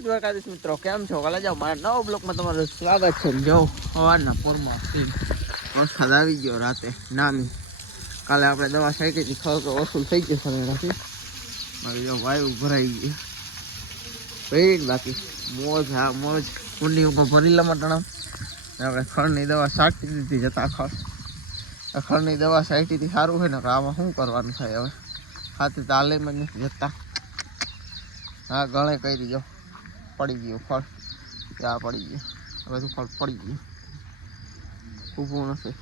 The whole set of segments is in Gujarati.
દ્વારકાધીશ મિત્રો, કેમ છો? કાલે મારા નવા બ્લોકમાં તમારું સ્વાગત છે. વરસાદ આવી ગયો રાતે. નામી કાલે આપણે દવા હતી, ખબર તો વસૂલ થઈ ગયો સરેરાથી મારી જો વાયુ ભરાઈ ગઈ. ભરી બાકી. મોજ, હા, મોજ. કુંડી ઉપર ભરી લા મટણા. આપણે ખડની દવા સાટી દીધી જતા ખડ આ ખડની દવા સાઈટીથી સારું હોય ને આમાં શું કરવાનું થાય હવે? હાથે તાલીમ જ નથી જતા. હા ગણે કહી દીજો પડી ગયું, ફળ. આ પડી ગયું. આ બધું ફળ પડી ગયું. ઊભું નથી.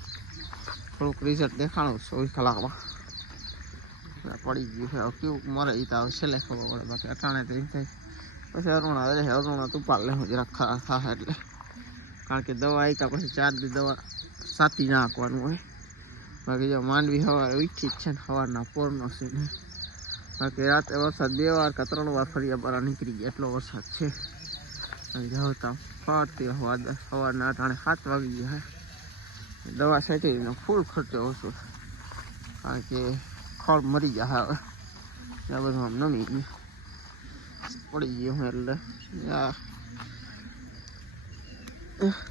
થોડુંક રિઝલ્ટ દેખાણું ચોવીસ કલાકમાં. પડી ગયું છે. કેવું મરે એ તો છેલ્લે ખબર પડે. બાકી અટાણે તો એમ થાય. પછી અરુણા રહે અરુણા તુપાડ લે. હું જરાક ખરા થાય એટલે. કારણ કે દવા આવી પછી ચાર દી દવા સાતી નાખવાનું હોય. બાકી જો માંડવી સવારે ઉઠી જ છે ને. સવારના પોરનો છે ને બાકી રાતે વરસાદ, બે વાર કે ત્રણ વાર ફરી અમારા નીકળી ગયા, એટલો વરસાદ છે. જાઓ તા ફરતી હવા સવારના અટાણે સાત વાગી ગયા હે. દવા સાઈટીનો ફૂલ ખર્ચો ઓછો. કારણ કે ખળ મરી ગયા હવે. આ બધું આમ નમી ગયું. પડી ગયું હું એટલે. આ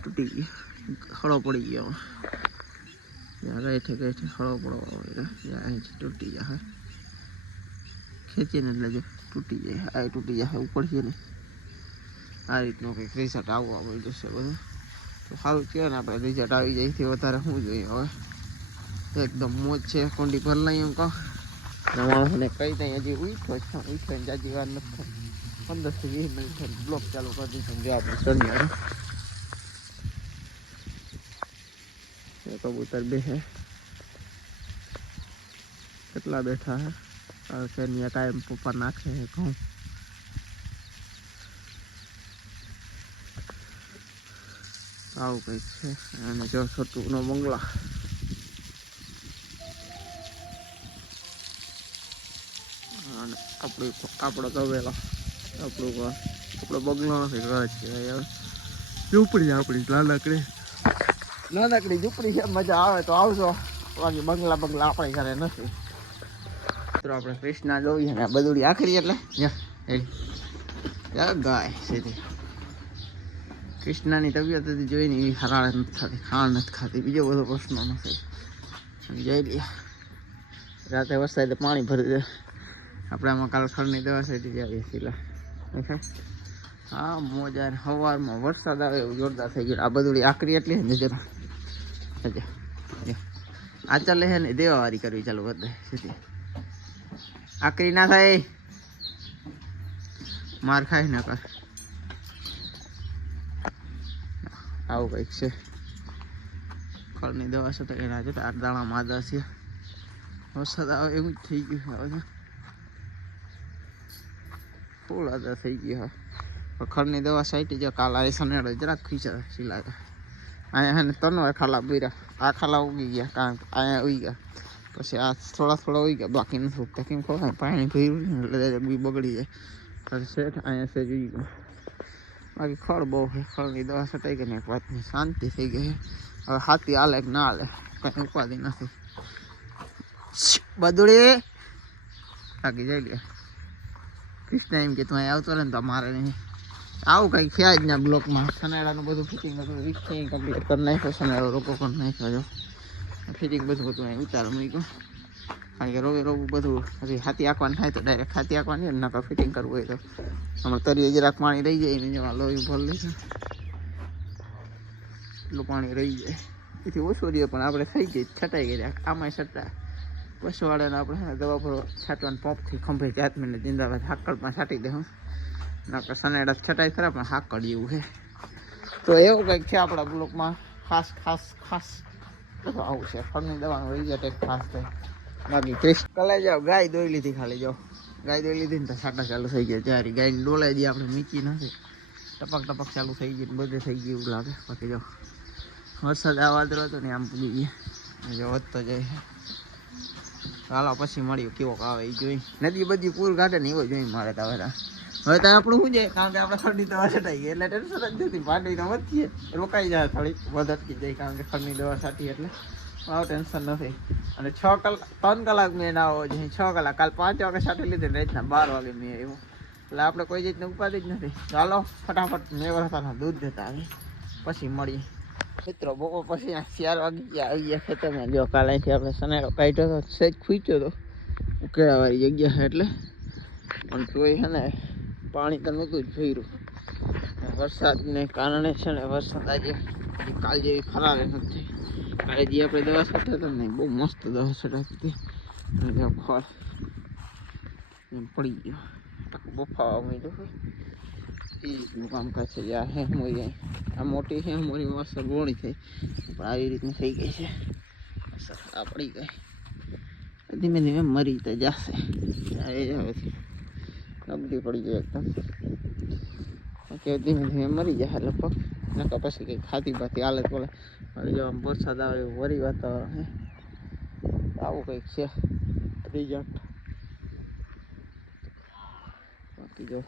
તૂટી ગયું. હળો પડી ગયો. ત્યાં ખડો પડવા ત્યાં અહીંથી તૂટી જાય ખેંચીને એટલે જો તૂટી જાય આ તૂટી જાય ઉપર છે ને આ રીતનું કંઈક રિઝલ્ટ આવવા મળી જશે બધું. તો સારું કહેવાય ને આપણે રિઝલ્ટ આવી જાય થી વધારે શું જોઈએ હવે. એકદમ મોજ છે, કોંડી ભર લઈ એમ કહો. માણસને કઈ ત્યાં હજી ઉઠો છે ઉઠો ને જાજી વાર નથી પંદરથી વીસ મિનિટ થઈને બ્લોક ચાલુ કરી દીધો જે આપણે શનિવારે એ કબૂતર બે હે કેટલા બેઠા હે? કે એની કાયમ પપ્પા નાખે ઘઉં આવું કંઈક છે અને જો છોટું નો બંગલા અને આપણું આપણો તવેલો આપણું ઘર આપણો બંગલો નથી ઘર કહેવાય હવે ઝૂંપડી આપણી નાનકડી નાનકડી ઝૂંપડી છે મજા આવે તો આવજો બાકી બંગલા બંગલા આપણી ઘરે નથી મિત્રો, આપણે કૃષ્ણા જોઈએ અને બધુડી આખરી એટલે. ગાય સીધી. કૃષ્ણાની તબિયત હતી જોઈને એવી હરાળ નથી ખાતી ખાણ નથી ખાતી. બીજો બધો પ્રશ્ન નથી જઈ લઈએ રાતે વરસાદ પાણી ભરી દે. આપણે આમાં કાલ ખરની દવા સાઈડ આવીએ છીએ હા, મોજા સવારમાં વરસાદ આવે એવું જોરદાર થઈ ગયું. આ બધું આકરી એટલી ને જરા. આ ચાલે છે ને, દેવાવારી કરવી ચાલુ દે, સીધી. આકરી ના થાય. માર ખાય ના કર આવું કંઈક છે. ખળની દવા છે તો એના છે આઠ દાણા માદા છે. વરસાદ આવે એવું જ થઈ ગયું હવે. ફૂલ આદા થઈ ગયા હવે. ખળની દવા સાઈટી જો કાલ આવે સનેડો જરાક ખીચા સિલા અહીંયા તનો ખાલા બીરા. આ ખાલા ઉગી ગયા. કારણ કે અહીંયા ઉગી ગયા. પછી આ થોડા થોડા હોય ગયા. બાકી નથી ઉગતા કેમ ખબર? પાણી ભર્યું એટલે બી બગડી જાય. પછી શેઠ અહીંયા છે જોઈ ગયું બાકી ખડ બહુ છે. ખડની દવા સટાઈ ગઈ ને એક વાતની શાંતિ થઈ ગઈ હવે હાથી હાલે કે ના હાલે? કંઈ ઉપાધિ નથી. બદુડી બાકી જઈ લે. કૃષ્ણ એમ કે તું અહીં આવતો રહે ને તો મારે નહીં. આવું કંઈક થયા જ ના બ્લોકમાં. સનેડાનું બધું ફિટિંગ હતું. ફિટિંગ કમ્પ્લીટ કરી નાખ્યો સનેડો રોકો કરી નાખ્યો જો. ફિટિંગ બધું બધું અહીં ઉતાર મૂક્યું કારણ કે રોગે રોગું બધું હજી હાથી આંકવાનું થાય તો ડાયરેક્ટ હાથી આંકવાની ને નકર ફિટિંગ કરવું હોય તો. હમણાં તરીએ જરાક પાણી રહી જાય ને જેમાં લોહી ભર લઈશું એટલું પાણી રહી જાય. એથી ઓછું રહીએ પણ આપણે થઈ ગઈ, છટાઈ ગઈ. આમાં છટા પશુવાળાને આપણે દવા પર છાંટવાનું પંપથી ખંભે જાત મિનિટ જિંદાબાદ હાકડમાં છાંટી ના નકર સનેડા છટાઈ ખરા પણ હાકડ એવું છે. તો એવું કંઈક છે આપણા બ્લોકમાં. ખાસ ખાસ ખાસ. આવું છે. ફળની દવાનો રિઝલ્ટ એક ખાસ થાય બાકી ટેસ્ટ કલાઈ જાઓ, ગાય દોઈ લીધી ખાલી જાઓ ગાય દોઈ લીધી ને તો સાટા ચાલુ થઈ ગયા. ત્યારે ગાયને ડોલાઈ દઈએ આપણે મીચી નથી ટપક ટપક ચાલુ થઈ ગઈ બધે થઈ ગયું એવું લાગે. બાકી જો, વરસાદ આ વાદળો હતો ને આમ પૂગી ગયા. જો વધતો જાય. હાલો, પછી મળ્યું કેવો આવે એ જોઈ. નદી બધી પૂર કાઢે ને એવો જોઈ મારે તો. હવે તારે આપણું શું છે? કારણ કે આપણે ખંડની દવા છટાઈ ગઈ, એટલે ટેન્શન જ નથી. માંડવી તો વધીએ રોકાઈ જાય થોડીક, વધ અટકી જાય કારણ કે ખંડની દવા છાટી એટલે. આવું ટેન્શન નથી. અને છ કલાક ત્રણ કલાક મેં ના આવો જોઈએ છ કલાક, કાલ પાંચ વાગે છાટી લીધી ને રાતના બાર વાગે મેં એવું એટલે આપણે કોઈ રીતને ઉપાધિ જ નથી. ચાલો, ફટાફટ નેવરતાનું દૂધ દેતા આવી પછી મળીએ. મિત્રો, બપોર પછી ચાર વાગી ગયા આવી ગયા ખેતરમાં જો, કાલે અહીંથી આપણે સનેડો કાઢ્યો હતો સેજ ખૂચ્યો હતો ઉકેળાવાળી જગ્યા છે એટલે. પણ તોય છે ને પાણી તો નહોતું જ ભર્યું. વરસાદને કારણે છે ને વરસાદ આજે કાલ જેવી ખરાબ નથી. કાલે જે આપણે દવા છાંટા હતા ને, બહુ મસ્ત દવા છાંટાતી હતી પડી ગયો. બફાવા એ રીતનું કામકાજ છે. આ હે આ મોટી હેમોરી મોરી મસ્ત ગોળી થઈ. પણ આવી રીતની થઈ ગઈ છે. અસર આ પડી ગઈ. ધીમે ધીમે મરી તો જશે. આ એ જ હવેથી નબળી પડી ગઈ એકદમ કે ધીમે ધીમે મરી જાય લગભગ. નકા પછી કંઈ ખાતી બાતી હાલત બોલે. હવે જવા વરસાદ આવે એવું વરી વાતાવરણ હે. આવું કંઈક છે. રિઝલ્ટ બાકી જો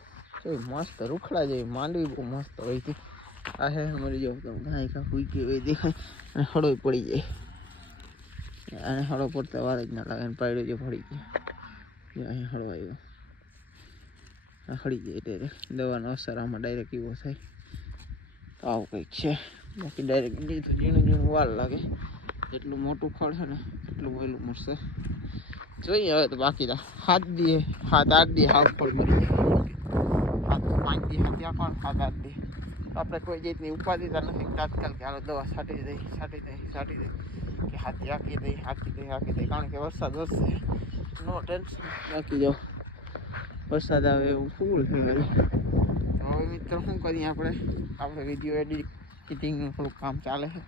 કેવી મસ્ત રૂખડા જેવી માંડવી બહુ મસ્ત હોય હતી આ હે મરી જાવ તો ગાય કા હુઈ ગઈ દેખાય. અને હળો પડી જાય. અને હળો પડતા વાર જ ના લાગે. પાડ્યો જે પડી ગયો. અહીંયા હળો આવ્યો. હળી જાય ડાયરેક્ટ દવાનો અસર આમાં ડાયરેક્ટ એવો થાય. તો આવું કંઈક છે. બાકી ડાયરેક્ટ લીધું ઝીણું ઝીણું વાર લાગે. એટલું મોટું ફળ છે ને, એટલું વહેલું મળશે. જોઈએ હવે તો બાકી હાથ દીએ હાથ આઠ દીએ હાથ ફળ મરી જાય. હાથ પાંચ દી, હાથ પણ હાથ આઠ દી. આપણે કોઈ જીતની ઉપાધિ નથી. તાત્કાલ કે હાલો દવા છાંટી દઈ છાંટી દઈ છાંટી દઈ કે હાથી હાકી દઈ હાકી દઈ હાકી દઈ કારણ કે વરસાદ વરસે. No tension. નાખી જો વરસાદ આવે એવું ફૂલ હવે મિત્રો શું કરીએ આપણે? આપણે વીડિયો એડિટિંગનું થોડુંક કામ ચાલે છે.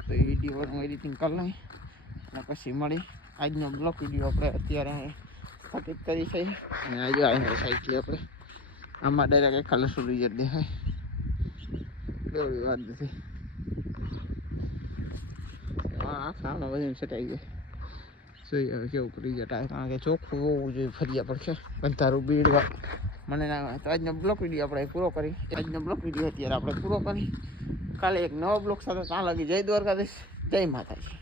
તો એ વિડીયોનું એડિટિંગ કરી લઈએ. અને પછી મળી આજનો બ્લોક વીડિયો આપણે અત્યારે સ્થાપિત કરી છે. અને આજે આવી સાઈડથી આપણે. આમાં ડાયરેક્ટ એક સુધી રિઝલ્ટ દેખાય. એવી વાત નથી. હા ખાવાનો વજન સટાઈ ગયો. જોઈએ હવે કેવું કરી આવે કારણ કે ચોખ્ખું હોવું જોઈએ ફરિયા પડશે બંધારું બીડવા. મને ના તો આજનો બ્લોક વીડિયો આપણે પૂરો કરી. આજનો બ્લોક વીડિયો અત્યારે આપણે પૂરો કરી. કાલે એક નવો બ્લોક સાથે. ત્યાં લાગી જય દ્વારકાધીશ. જય માતાજી.